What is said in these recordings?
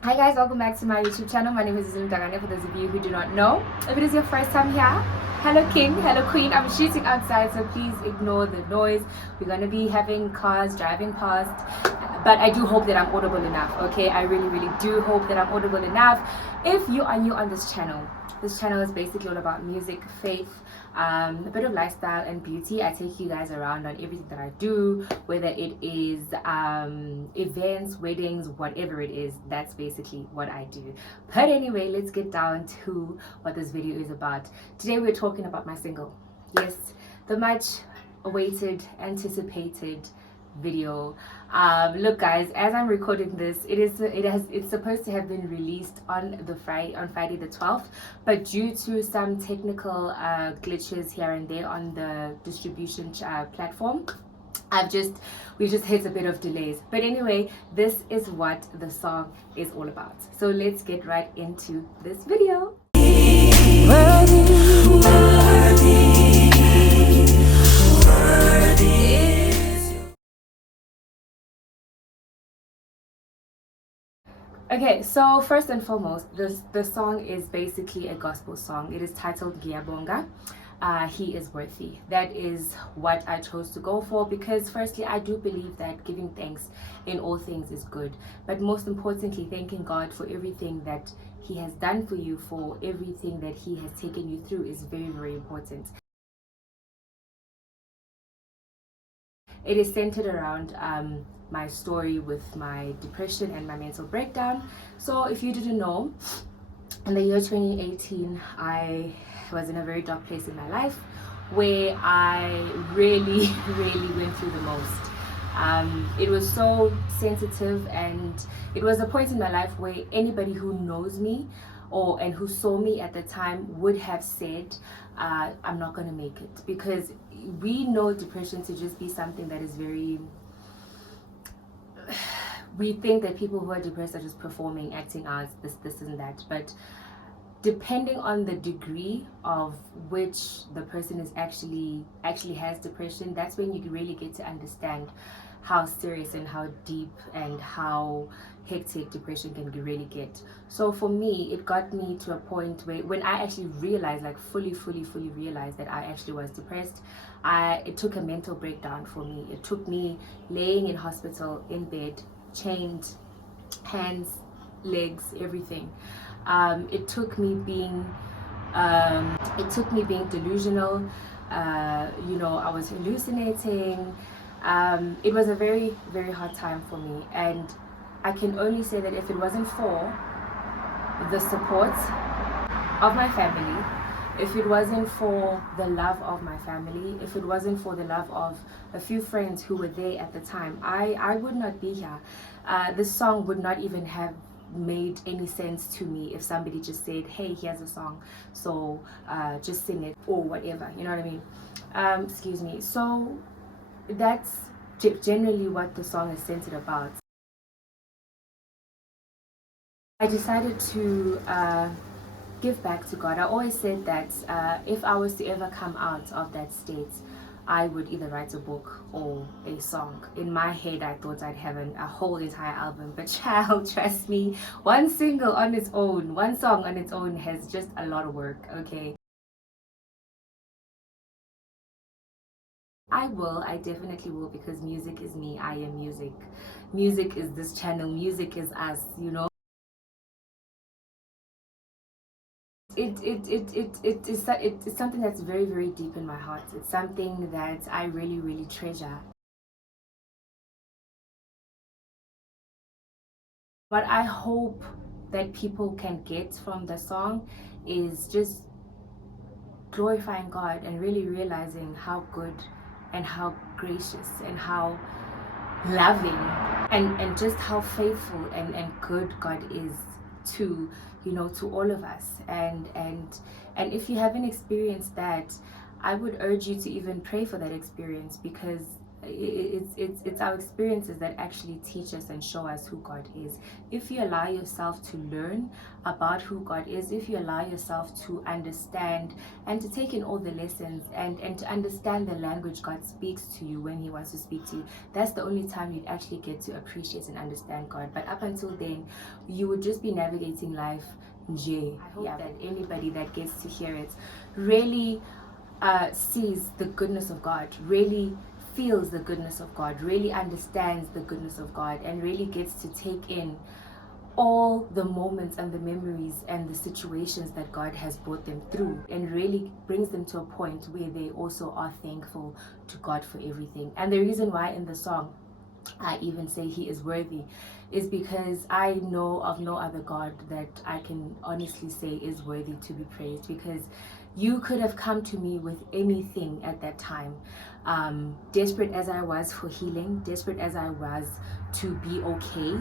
Hi guys, welcome back to my YouTube channel. My name is Ngiyabonga for those of you who do not know. If it is your first time here, hello king, hello queen. I'm shooting outside, so please ignore the noise. We're going to be having cars driving past, but I do hope that I'm audible enough, okay? I really do hope that I'm audible enough. If you are new on this channel is basically all about music, faith, a bit of lifestyle and beauty. I take you guys around on everything that I do, whether it is events, weddings, whatever it is. That's basically what I do. But anyway, let's get down to what this video is about. Today we're talking about my single. Yes, the much awaited, anticipated video. Look guys, as I'm recording this, it's supposed to have been released on Friday the 12th, but due to some technical glitches here and there on the distribution platform, we just hit a bit of delays. But anyway, this is what the song is all about, so let's get right into this video. Okay, so first and foremost, the song is basically a gospel song. It is titled Ngiyabonga. He is worthy. That is what I chose to go for, because firstly, I do believe that giving thanks in all things is good, but most importantly, thanking God for everything that He has done for you, for everything that He has taken you through, is very important. It is centered around my story with my depression and my mental breakdown. So if you didn't know, in the year 2018, I was in a very dark place in my life where I really went through the most. It was so sensitive, and it was a point in my life where anybody who knows me and who saw me at the time would have said, I'm not going to make it, because we know depression to just be something that is very, we think that people who are depressed are just performing, acting out, this and that. But depending on the degree of which the person is actually has depression, that's when you really get to understand how serious and how deep and how hectic depression can really get. So for me, it got me to a point where when I actually realized, like fully realized that I actually was depressed, it took a mental breakdown for me. It took me laying in hospital in bed, chained, hands, legs, everything. It took me being delusional. I was hallucinating. It was a very hard time for me, and I can only say that if it wasn't for the support of my family, if it wasn't for the love of my family, if it wasn't for the love of a few friends who were there at the time, I would not be here. This song would not even have made any sense to me if somebody just said, hey, here's a song, so just sing it or whatever, you know what I mean? Excuse me. So that's generally what the song is centered about. I decided to give back to God. I always said that if I was to ever come out of that state, I would either write a book or a song. In my head, I thought I'd have a whole entire album, but child, trust me, one single on its own, one song on its own has just a lot of work, okay? I definitely will, because music is me. I am music. Music is this channel. Music is us, you know? It's something that's very deep in my heart. It's something that I really treasure. What I hope that people can get from the song is just glorifying God and really realizing how good and how gracious and how loving and just how faithful and good God is to, to all of us. And if you haven't experienced that, I would urge you to even pray for that experience, because It's our experiences that actually teach us and show us who God is. If you allow yourself to learn about who God is, if you allow yourself to understand and to take in all the lessons and to understand the language God speaks to you when He wants to speak to you, that's the only time you'd actually get to appreciate and understand God. But up until then, you would just be navigating life. I hope that anybody that gets to hear it really sees the goodness of God, really feels the goodness of God, really understands the goodness of God, and really gets to take in all the moments and the memories and the situations that God has brought them through, and really brings them to a point where they also are thankful to God for everything. And the reason why in the song I even say He is worthy is because I know of no other God that I can honestly say is worthy to be praised, because you could have come to me with anything at that time. Desperate as I was for healing, desperate as I was to be okay,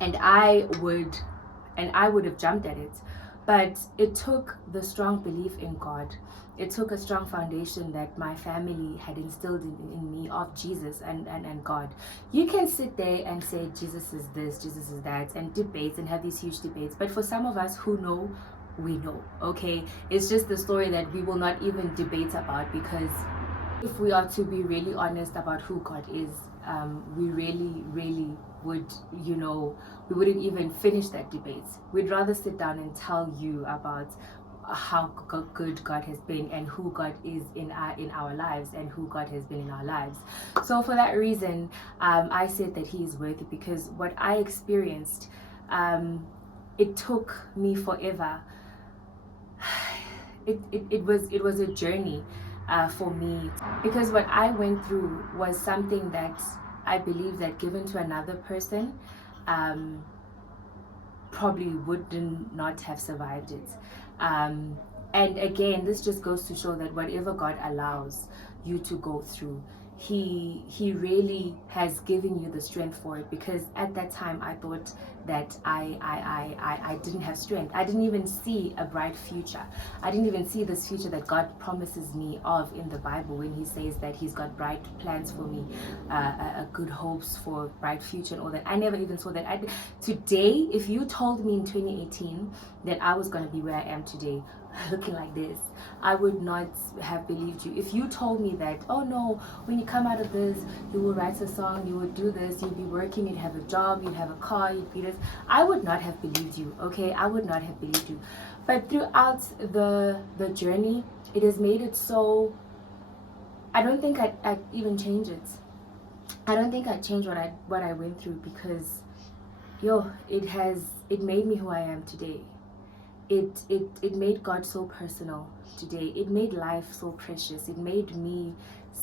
and I would have jumped at it. But it took the strong belief in God. It took a strong foundation that my family had instilled in me of Jesus and God. You can sit there and say Jesus is this, Jesus is that, and debates and have these huge debates. But for some of us who know, we know, okay? It's just the story that we will not even debate about, because if we are to be really honest about who God is, we really would, we wouldn't even finish that debate. We'd rather sit down and tell you about how good God has been and who God is in our lives and who God has been in our lives. So for that reason, I said that He is worthy, because what I experienced, it took me forever. It was a journey for me, because what I went through was something that I believe that given to another person, probably would not have survived it. And again, this just goes to show that whatever God allows you to go through, he really has given you the strength for it. Because at that time I thought that I didn't have strength. I didn't even see a bright future. I didn't even see this future that God promises me of in the Bible, when He says that He's got bright plans for me, a good hopes for bright future and all that. I never even saw that. Today, if you told me in 2018 that I was going to be where I am today, looking like this, I would not have believed you. If you told me that, oh no, when you come out of this, you will write a song, you would do this, you'd be working, you'd have a job, you'd have a car, you'd be this, I would not have believed you, okay? I would not have believed you. But throughout the journey, it has made it so, I don't think I'd even change it. I don't think I'd change what I went through, because it made me who I am today. It made God so personal today. It made life so precious. It made me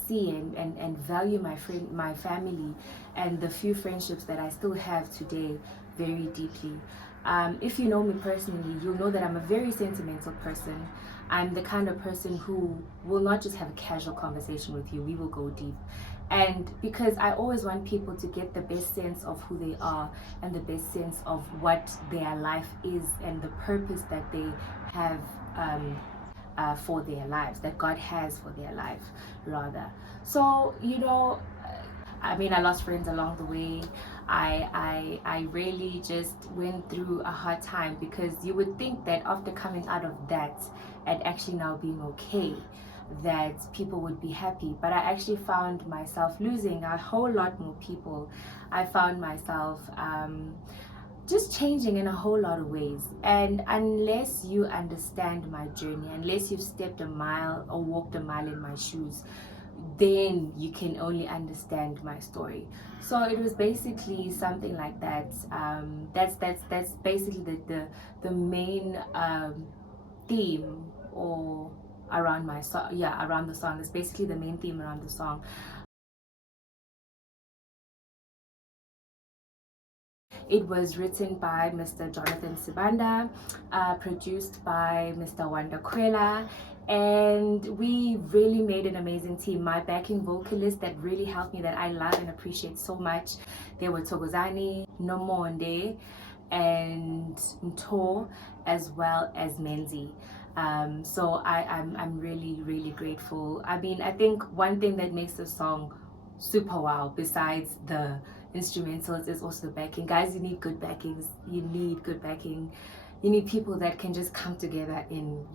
see and value my family and the few friendships that I still have today very deeply. If you know me personally, you'll know that I'm a very sentimental person. I'm the kind of person who will not just have a casual conversation with you. We will go deep. And because I always want people to get the best sense of who they are and the best sense of what their life is and the purpose that they have for their lives, that God has for their life, rather. So, I mean, I lost friends along the way. I really just went through a hard time, because you would think that after coming out of that and actually now being okay, that people would be happy. But I actually found myself losing a whole lot more people. I found myself just changing in a whole lot of ways. And unless you understand my journey, unless you've stepped a mile or walked a mile in my shoes, then you can only understand my story. So it was basically something like that. That's basically the main theme, or around my song. Yeah, around the song. It's basically the main theme around the song. It was written by Mr. Jonathan Sibanda, produced by Mr. Wanda Kwela, and we really made an amazing team. My backing vocalist that really helped me, that I love and appreciate so much, they were Togozani, Nomonde, and Nto, as well as Menzi. So I'm really grateful. I mean, I think one thing that makes the song super wow, besides the instrumentals, is also the backing. Guys, you need good backings. You need good backing. You need people that can just come together in,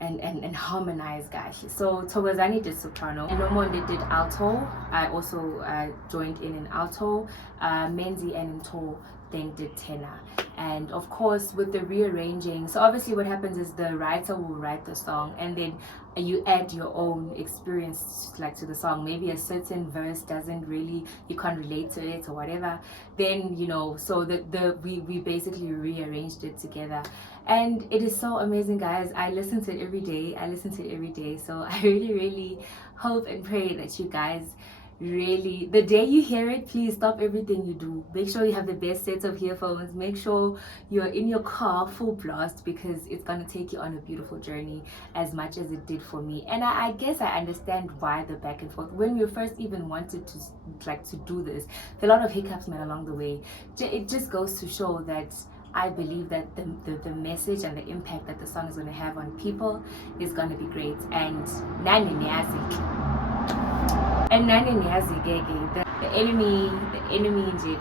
and harmonize, guys. So Togozani did soprano, Nomonde did alto. I also joined in alto. Menzi and Nto then did tenor. And of course, with the rearranging, so obviously what happens is the writer will write the song, and then you add your own experience like to the song. Maybe a certain verse doesn't really, you can't relate to it or whatever, then so we basically rearranged it together, and it is so amazing, guys. I listen to it every day. So I really hope and pray that you guys really, the day you hear it, please stop everything you do. Make sure you have the best set of earphones. Make sure you're in your car full blast, because it's gonna take you on a beautiful journey, as much as it did for me. And I guess I understand why the back and forth. When we first even wanted to do this, a lot of hiccups man along the way. It just goes to show that I believe that the message and the impact that the song is going to have on people is going to be great. And nani niyazi. And nani niyazi gege. The enemy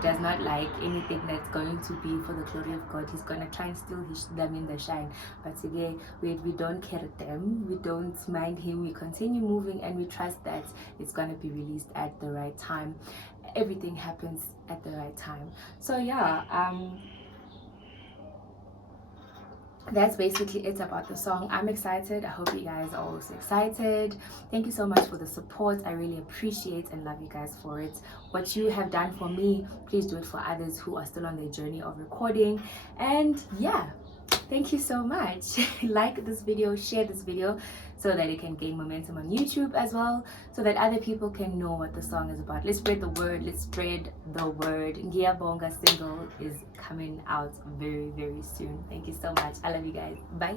does not like anything that's going to be for the glory of God. He's going to try and steal them in the shine. But again, we don't care them. We don't mind him. We continue moving, and we trust that it's going to be released at the right time. Everything happens at the right time. So yeah, that's basically it about the song. I'm excited. I hope you guys are also excited. Thank you so much for the support. I really appreciate and love you guys for it. What you have done for me, please do it for others who are still on their journey of recording. And yeah, thank you so much. Like this video, share this video, so that it can gain momentum on YouTube as well, so that other people can know what the song is about. Let's spread the word. Ngiyabonga single is coming out very soon. Thank you so much. I love you guys. Bye.